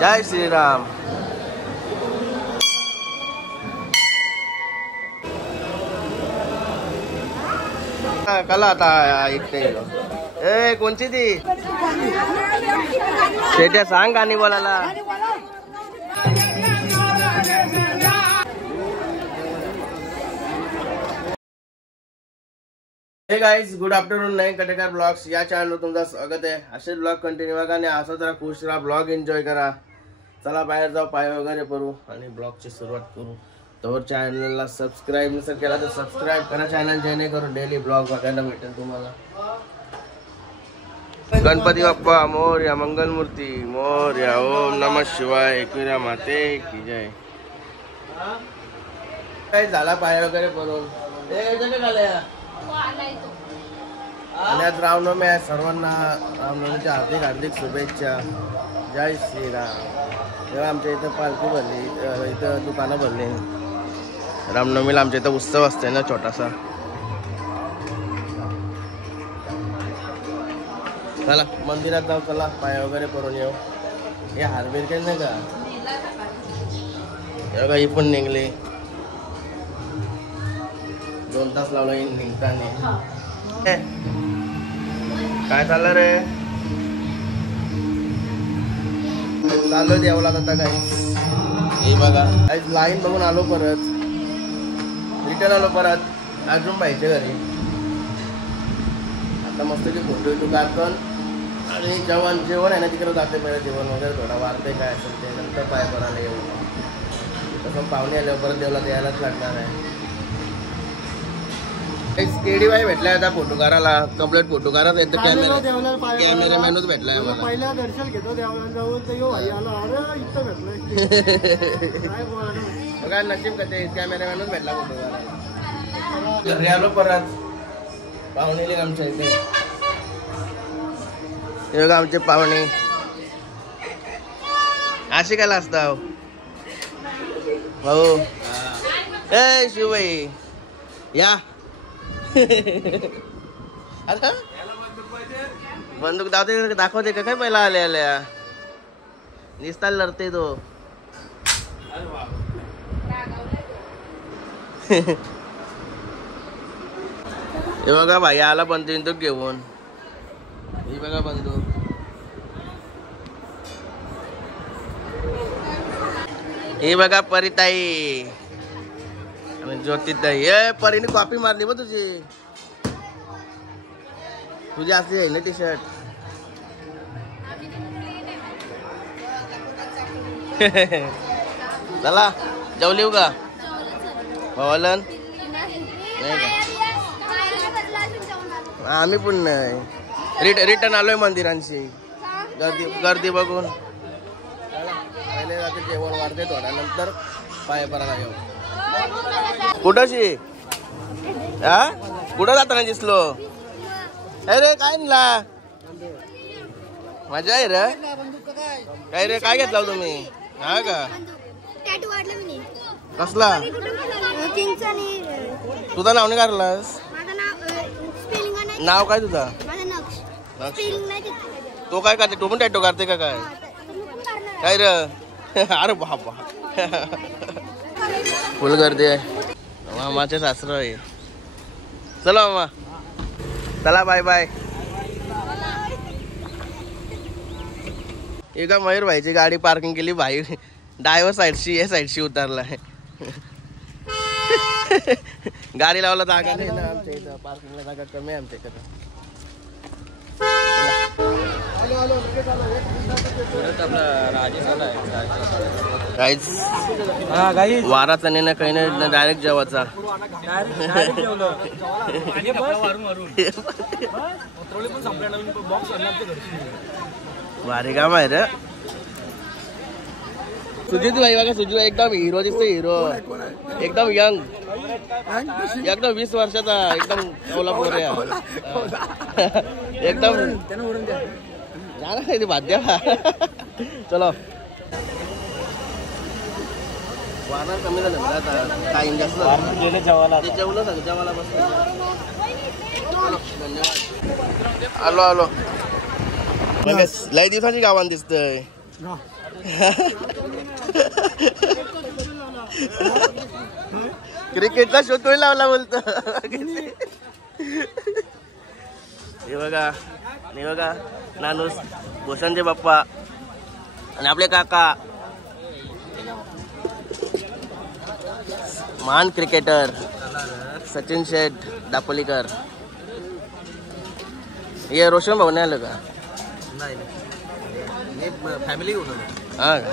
जय श्रीराम. कला आता इथे ए कोणची ती शेट्या सांग गाणी बोलायला. Hey guys good afternoon. नए कटेकर ब्लॉग्स या चॅनलवर तुमचं स्वागत आहे. असे ब्लॉग कंटिन्यू बघा आणि असं जरा खुश राहा, ब्लॉग एन्जॉय करा. चला बाहेर जाऊ, पाय वगैरे करू आणि ब्लॉगची सुरुवात करू. तर चॅनलला सबस्क्राईब नसेल केला तर सबस्क्राईब करा चॅनल, जेणेकरून डेली ब्लॉग बघायला भेटेल तुम्हाला. गणपती बाप्पा मोरया, मंगलमूर्ती मोरया, ओम नमः शिवाय, एकविरा माते की जय. काय झाला पाय वगैरे करून आणि आज रामनवमी आहे. सर्वांना रामनवमीच्या हार्दिक हार्दिक शुभेच्छा. जय श्रीराम. तेव्हा आमच्या इथं पालखी भरली, इथं दुकानं भरली. रामनवमीला आमच्या इथं उत्सव असते ना छोटासा. चला मंदिरात जाऊ, चला पाय वगैरे करून येऊ. हे हारबीर काही नाही का, हे बघा ही पण निघली. 2 तास लावला निघताना. काय चाललं रे? चाललो देवला आता काय. हे बघा लाईन बघून आलो, परत रिटर्न आलो, परत अजून पाहिजे घरी. आता मस्त की फोटो बिटो काढतो आणि जेवण आहे ना तिकडे जाते. पहिले जेवण वगैरे थोडा वाढते काय असेल ते, नंतर पाय करायला येऊ. तसं पाहुणे आल्यावर परत देवला द्यायलाच लागणार आहे. केडी बाई भेटलाय आता फोटो काढायला, कम्प्लीट फोटो काढत येतं. कॅमेरामॅनच भेटलाय मला. पहिला दर्शन घेतो देवाला जाऊन तर यो भाई आला. अरे इथं भेटलाय काय नशीब कसे कॅमेरामॅनच भेटला फोटो काढायला. घरी आलो परत, पाहुणे आमच्या इथे. हे बघा आमचे पाहुणे असे काय असता भाऊ. ए शिवबाई या. आता बंदूक दाखवते का काय पहिला आल्या आल्या निस्ताल लढते तो. हे बघा भाई आला बंदूक घेऊन. हे बघा बंदूक. हे बघा परिताई आणि ज्योतिताई. ए परीने कॉपी मारली बघ तुझी असली आहे ना टी शर्ट. चला जेवली का भावालन? नाही का आम्ही पण नाही. रिटर्न आलोय मंदिरांशी गर्दी बघून. पहिले रात्री जेवण वाढते, थोड्या नंतर पाय परायला येऊ. कुठंशी कुठं जाताना दिसलो? अरे काय ना मजा आहे रे. काय रे काय घेतला तुम्ही? हा का कसला? तुझं नाव नाही काढलास? नाव काय तुझा? तो काय करते? तू पण टॅटो काढते का काय? काय रे? अरे बाबा फुल गर्दी आहे. मामाचे सासर आहे. चला मामा चला बाय बाय. एका मयूर भाईची गाडी पार्किंग केली. भाई ड्रायव्हर साईडशी या साईडशी उतरलाय. गाडी लावला जागा नाही ना आमच्या इथं. पार्किंगला जागा कमी आहे आमच्या इकडं. वाराचा नाही ना काही नाही, डायरेक्ट जेवायचा. भारी काम आहे रे. सुजित भाई बघा, सुजित भाई एकदम हिरो दिसतो. हिरो एकदम यंग, एकदम 20 वर्षाचा एकदम कोल्हापूर एकदम जाना काही बाध्या. चलो वाहन कमी झालं आता, टाइम जास्त जेवलं सगळं जेवायला बसलो. धन्यवाद. आलो लय दिवसाची गावान दिसतंय. क्रिकेटचा शोध कोणी लावला बोलतो. हे बघा नानूस भूषणचे बाप्पा आणि आपले काका महान क्रिकेटर सचिन शेठ दापोलीकर. हे रोशन भाऊ नाही आलं का? नाही फॅमिली घेऊन हा का?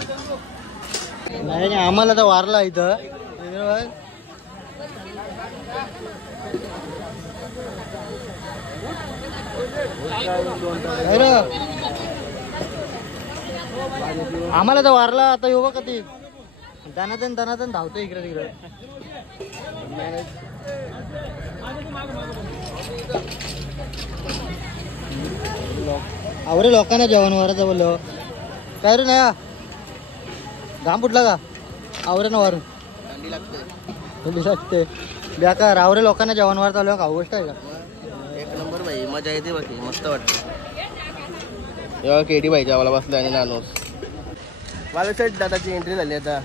नाही आम्हाला तर वारला इथं. आम्हाला तर वारला आता येऊ का ती दनादन धावतो इकडे तिकडे. आवरे लोकांना जेवण वारायचं बोललो काय रे नाही घाम फुटला का? आवरे ना वारून थंडी लागते बेकार. आवरे लोकांना जेवण वार चालू का गोष्ट आहे का? एक नंबर भाई मजा येते बाकी मस्त वाटतं. तेव्हा केडी भाई जेवायला बसला आणि नानूस बालासाहेब दादाची एंट्री झाली आता.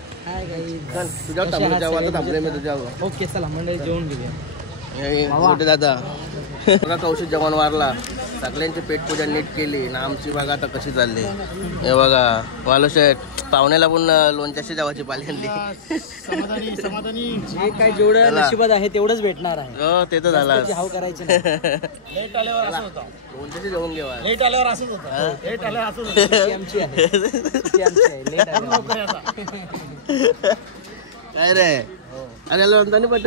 तुझ्यावर थांबलो जेवायला थांबले मी तुझ्यावर. ओके चला मंडळी जेवण घेऊया. मोठे दादा कौशिक जेवण वारला सगळ्यांची पेटपूजा नीट केली ना. आमची बघा आता कशी चालली हे बघा. बालासाहेब पाहुण्याला पण लोणच्याशी जेवायची पाली आणली. जे काय जेवढं नशिबात आहे तेवढंच भेटणार आहे. हो ते तर झालं. हाव करायचं लेट आल्यावर असं होतं. लोणच्याशी जेवण घेवा. लेट आल्यावर असंच होतं. लेट आल्यावर असंच होतं. आमची आहे लेट आल्यावर काय रे? अरे लोणचा नाही पट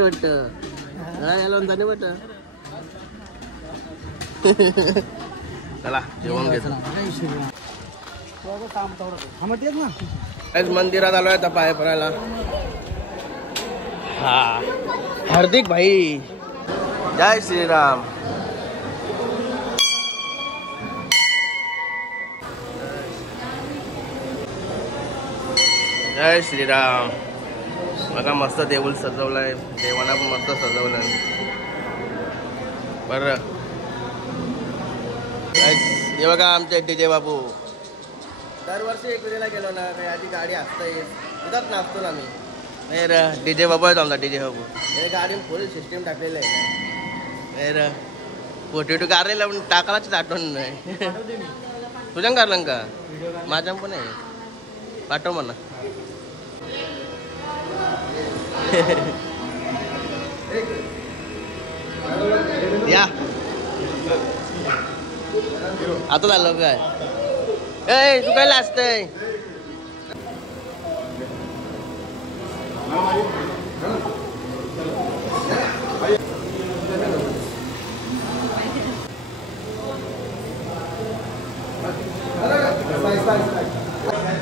हा लोणचा पट. चला जेवण घेतो. मंदिरात आलोय आता पाय पडायला. हा हार्दिक भाई जय श्रीराम. जय श्रीराम. बघा मस्त देऊळ सजवलंय. देवाला पण मस्त सजवलंय बरं. हे बघा आमचे डीजे बाबू. दरवर्षी एक वेळेला गेलो ना आधी गाडी असता येत उदाच नाचतो ना मी. नाही र डीजे बाबू आहे आमचा डीजे बाबू. हे गाडी फुल सिस्टीम टाकलेलं आहे. नाही र फोटो गाडीला पण टाकायलाच आठवण नाही. तुझ्या काढलं का? माझ्या पण आहे पाठव म्हणा. या आता झालं काय? ए तू काय लाजतय?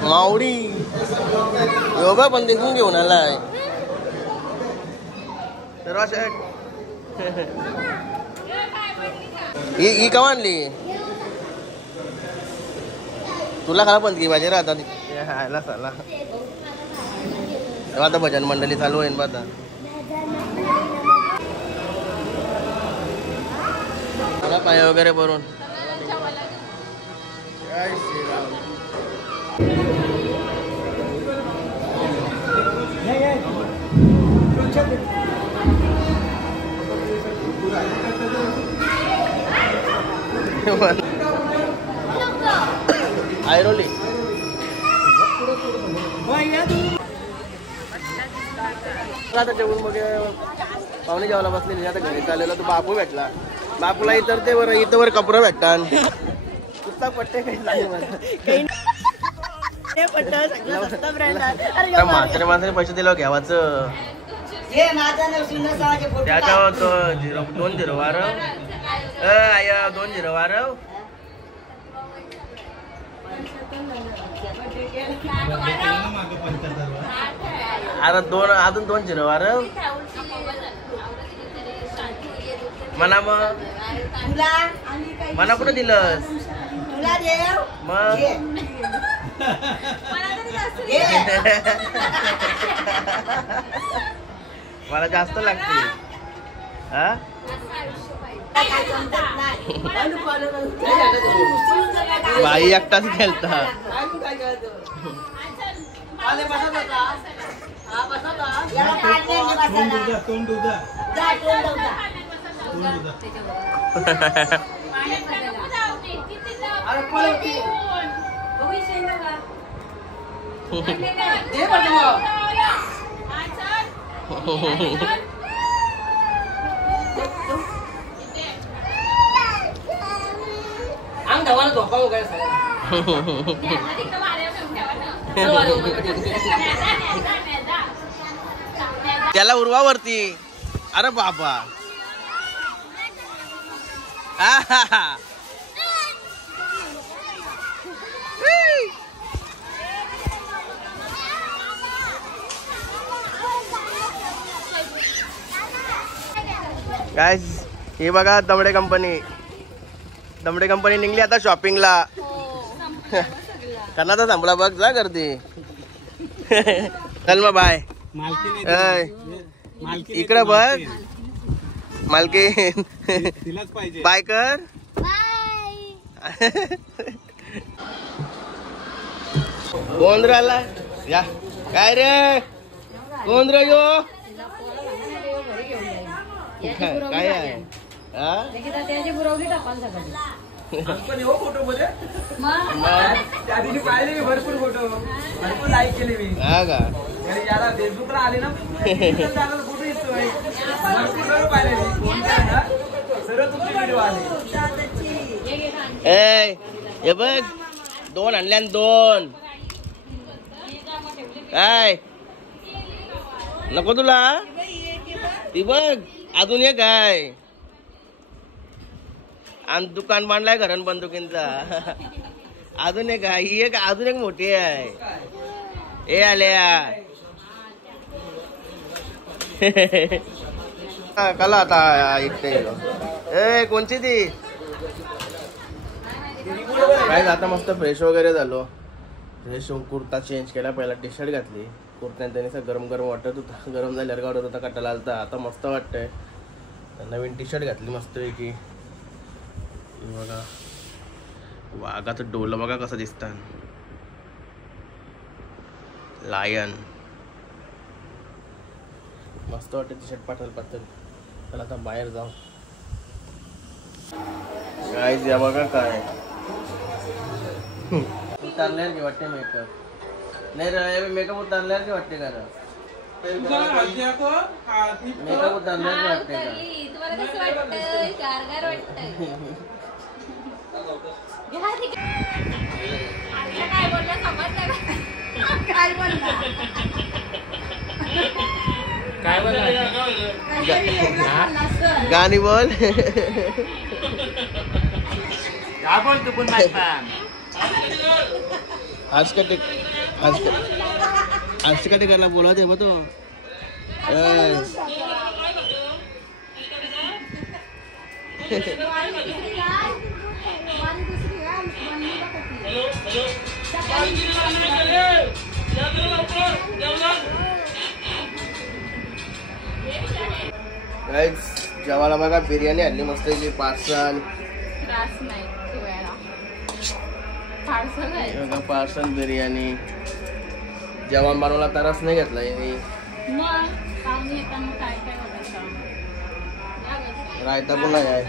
मावडी योगा पण देखून घेऊन आलाय. ही का आणली? तुला खाला पण की पाहिजे राहता हायला साला. आता भजन मंडळी चालू होईल बा. आता मला पाय वगैरे भरून जय श्रीराम. आयरोली आता जेवून मग पाहुणे जेवायला बसलेली. आता घरी चाललेला तो बापू भेटला. बापूला इतर ते वर इथं वर कपडे भेटतात. पुस्तक पट्टे काही माणसाने पैसे दिलं घ्यावाचं. त्याच्यावर तो 2-0 वारव 2-0 वारव. आता अजून 2-0 वारव म्हणा. मग मला कुठं दिलंस मग? मला जास्त लागते. हा बाई एकटाच खेळता. त्याला उर्वावरती. अरे बाबा गाइस हे बघा दमडे कंपनी निघली आता शॉपिंगला. कन्नाचा संपला बघ जा करते. चल मग बाय. इकडं बघ मालकी बाय कर. कोण राहिला या काय रे कोण रे यो काय आहे फोटो मध्ये भरपूर फोटो भरपूर लाईक केले मी. हा का फेसबुकला आले ना फोटो येतोय भरपूर पाहिले सर्व तुमचे व्हिडिओ आले. हे बघ 2 आणल्या 2 काय नको तुला ती बघ अजून एक काय आणि दुकान बांधलाय घरान बंदुकींचा. अजून एक आहे ही एक अजून एक मोठी आहे. ए आल्या कला आता इथे ए कोणची ती काय आता मस्त फ्रेश वगैरे झालो. फ्रेश होऊन कुर्ता चेंज केला. पहिला टी शर्ट घातली. कुर्त्याने त्याने गरम गरम वाटत होता. गरम झाल्यावर गावत होता कटाला आलता. आता मस्त वाटतंय. नवीन टी शर्ट घातली मस्त पैकी. बघा वाघाचं डोलं बघा कसं दिसतं. लायन मस्त वाटत. टी शर्ट पाठवलं पातळ. चला आता बाहेर जाऊ. काय द्या बघा काय उतारल्यावर की वाटते मेकअप. नाही रे मेकअप उतारल्यावर की वाटते का मेकअप उतारल्यावर वाटते का काय बोल गाणी बोल. काय बोल तू पण आज का टिकायला बोला दे मग तो जेवायला बघा बिर्याणी आणली मस्त पार्सल. पार्सल बिर्याणी जेवण बनवला तरच नाही घेतला. रायता पण आहे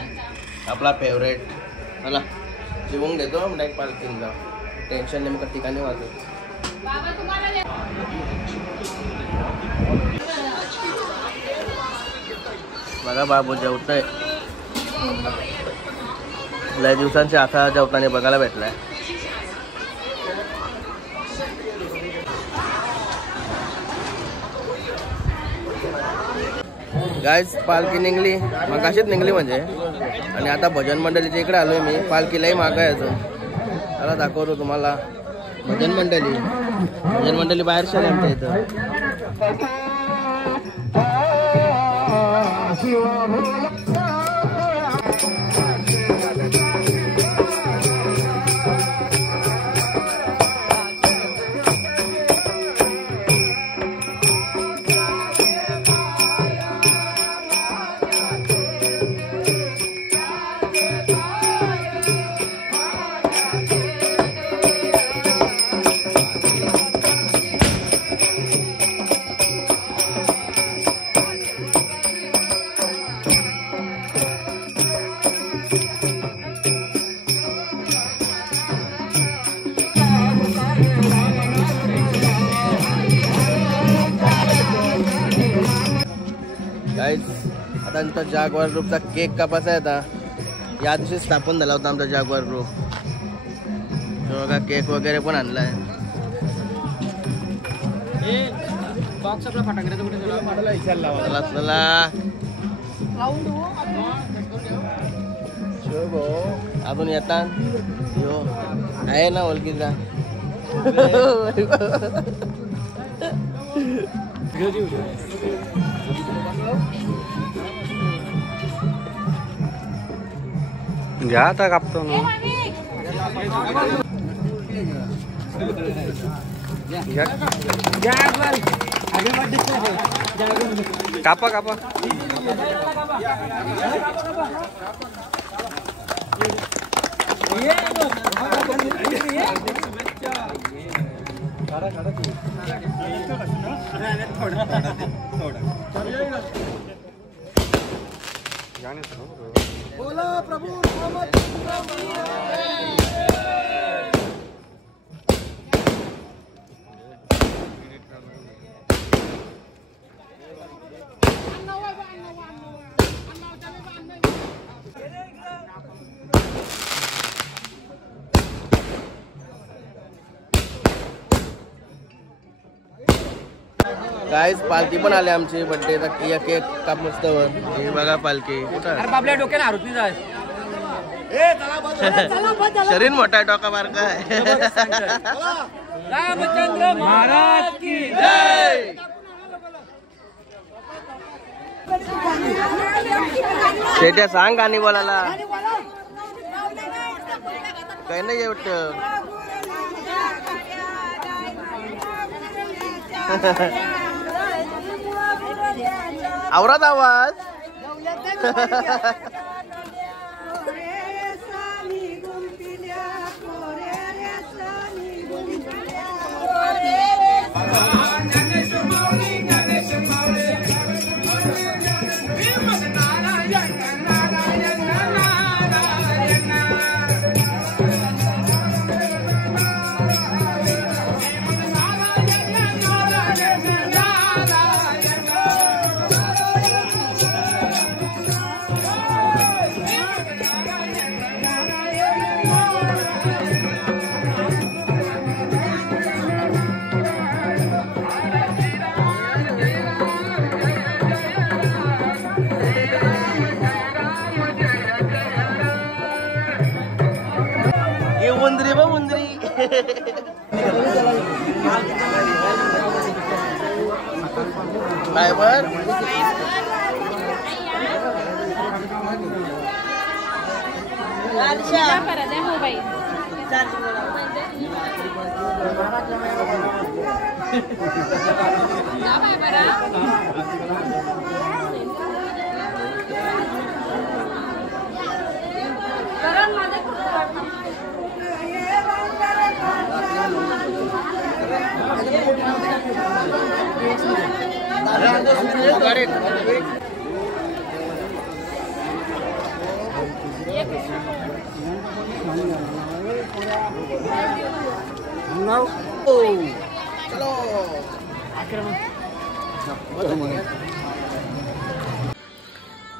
आपला फेवरेट. मला जेवून देतो डायरेक्ट पार्किंग जा. टेन्शन नाही मग ठिकाणी वाजव. बघा बाबू जेवतोय. लय दिवसांची आता जेवताना बघायला भेटलाय. गाईज पालखी निघली मगाशीच निघली म्हणजे. आणि आता भजन मंडळीच्या इकडे आलोय मी. पालखीलाही मागं आहे अजून. त्याला दाखवतो तुम्हाला. भजन मंडळी बाहेरच्या आहे आमच्या इथं. आमचा जागवार ग्रुपचा केक कापायचा आहे आता. या दिवशी स्थापन झाला होता आमचा जागवार ग्रुप. बघा केक वगैरे पण आणलाय. बॉक्स आपला फटाकड्याचा कुठे चला चला अजून येता यो आहे ना ओळखीचा. घ्या आता कापतो ना. कापा कापा बोला प्रभू गाईस पालखी पण आली आमची बर्थडे या केक कापस्तवर. हे बघा पालखी कुठं आपल्या डोक्याला आरुती जाय. शरीर मोठा डोका बारका आहे. रामचंद्र महाराज की जय. शेट्या सांग गाणी बोलायला काही नाही वाटत. आवरात आवाज. उंदरी बा उंदरी. काय बर मोबाईल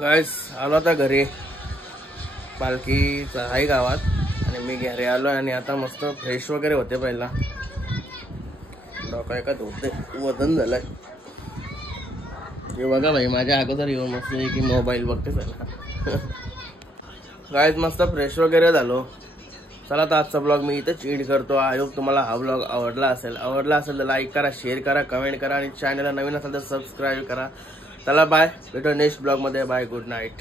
गाईस आलो आता घरी. पालखीचा आहे गावात आणि मी घरी आलो आणि आता मस्त फ्रेश वगैरे होते. पहिला डोका एका होते वजन झालंय. हे बघा भाई माझ्या अगोदर येऊन मस्त की मोबाईल बघते पहिला. गाईस मस्त फ्रेश वगैरे झालो. चला तर आजचा ब्लॉग मी इथेच एंड करतो. आय होप तुम्हाला हा ब्लॉग आवडला असेल तर लाईक करा, शेअर करा, कमेंट करा आणि चॅनलला नवीन असेल तर सबस्क्राईब करा. चला बाय, भेटू नेक्स्ट ब्लॉग मध्ये. Bye, good night.